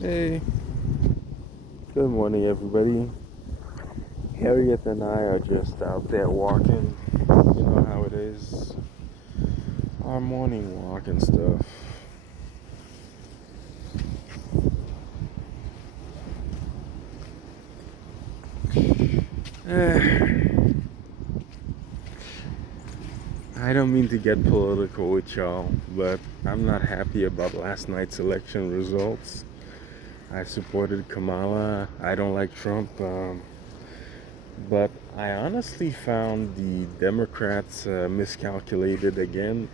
Hey, good morning, everybody. Harriet and I are just out there walking. You know how it is. Our morning walk and stuff. Eh, I don't mean to get political with y'all, but I'm not happy about last night's election results. I supported Kamala. I don't like Trump. But I honestly found the Democrats miscalculated again.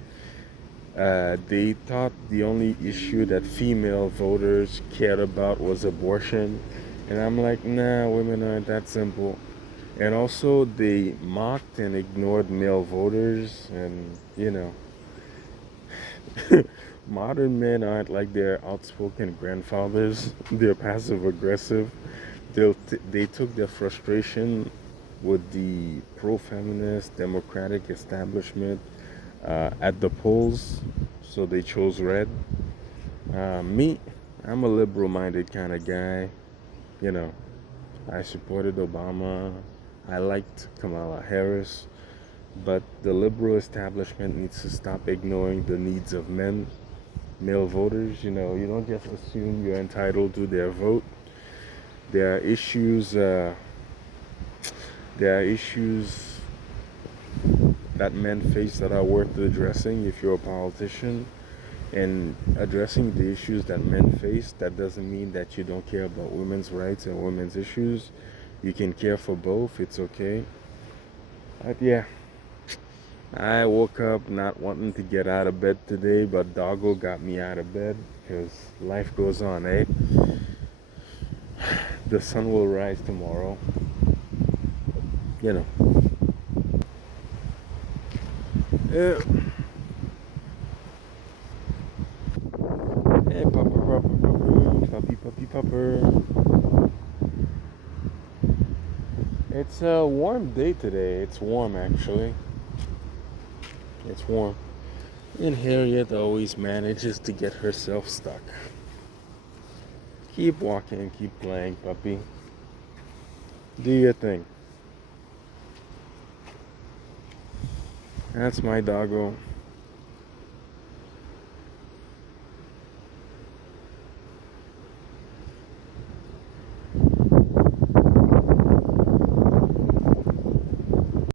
They thought the only issue that female voters cared about was abortion. And I'm like, nah, women aren't that simple. And also, they mocked and ignored male voters. And, modern men aren't like their outspoken grandfathers, they're passive aggressive. They took their frustration with the pro feminist democratic establishment at the polls, so they chose red. Me, I'm a liberal minded kind of guy. You know, I supported Obama, I liked Kamala Harris, but the liberal establishment needs to stop ignoring the needs of men, male voters. You don't just assume you're entitled to their vote. There are issues. There are issues that men face that are worth addressing if you're a politician. And addressing the issues that men face, that doesn't mean that you don't care about women's rights and women's issues. You can care for both, it's okay. But yeah, I woke up not wanting to get out of bed today, but doggo got me out of bed because life goes on, eh? The sun will rise tomorrow, you know. Yeah. Hey, pupper, pupper, pupper, puppy, puppy, pupper. It's a warm day today. It's warm, actually. It's warm. And Harriet always manages to get herself stuck. Keep walking, keep playing, puppy. Do your thing. That's my doggo.